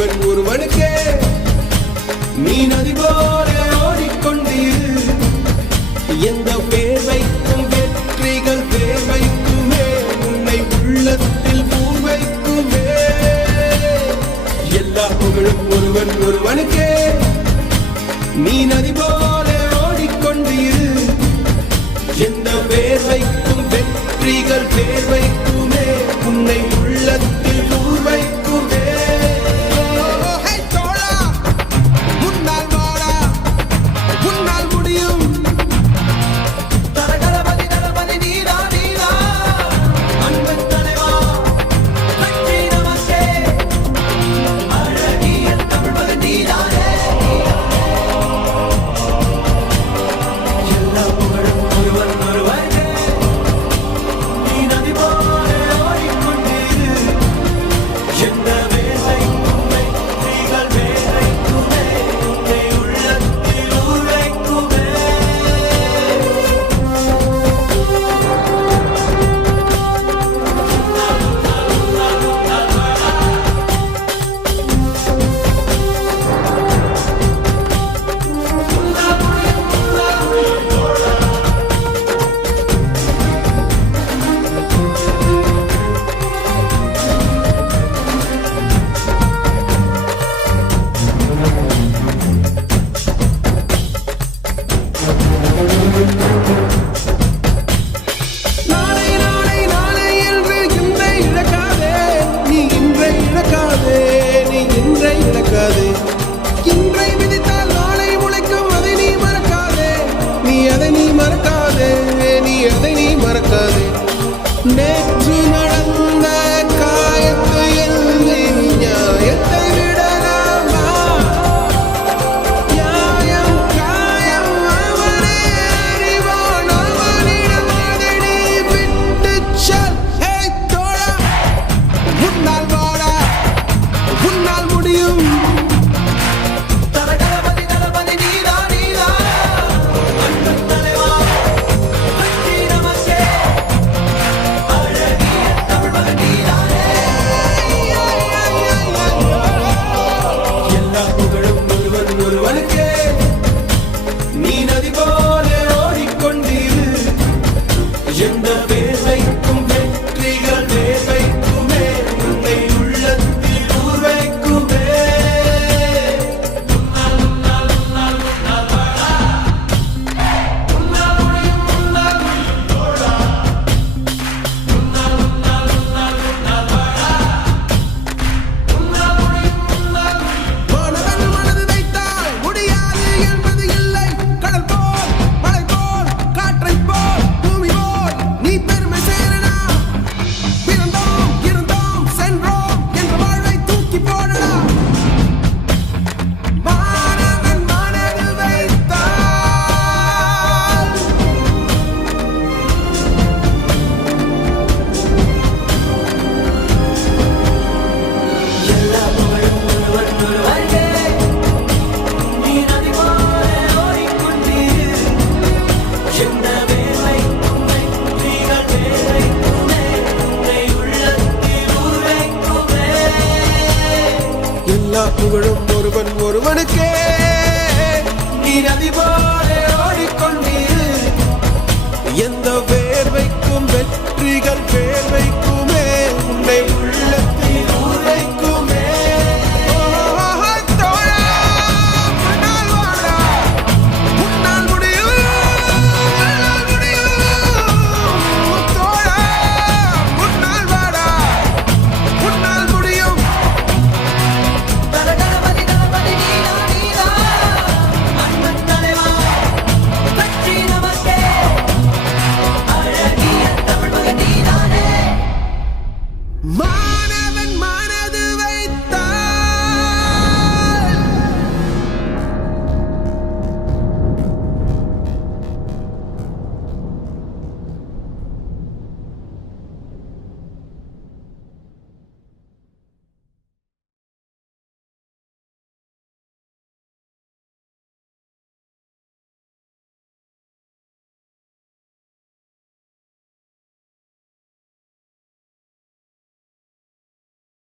ஒருவன் ஒருவனுக்கே நீ நதி போல ஓடிக்கொண்டீரு எந்த பேர் வைக்கும் வெற்றிகள் பேர் வைக்குமே உன்னை உள்ளத்தில் பூர் வைக்குமே எல்லா புகழும் ஒருவன் ஒருவனுக்கே நீ நதி போல ஓடிக்கொண்டீரு எந்த பேர் வைக்கும் வெற்றிகள் பேர் வைக்குமே உன்னை உள்ளத்தில் பூர் வைக்குமே நேற்று நடந்த காயத்தை எழுதி நியாயத்தை விடலாமா நியாயம் காயம் அவனே அறிவான் அவனிடம் அதை நீ விட்டு செல் ஹே தோழா உன்னால் வாடா உன்னால் முடியும் நீ நதி போல ஓடிக்கொண்டீரு எந்த பேர் வைக்கும் வெற்றிகள் பேர் வைக்குமே உன்னை உள்ளத்தில் ஊர் வைக்குமே புகழும் ஒருவன் ஒருவனுக்கே நீ நதி போல ஓடிக்கொண்டீரு எந்த பேர் வைக்கும் வெற்றிகள் பேர் வைக்கும்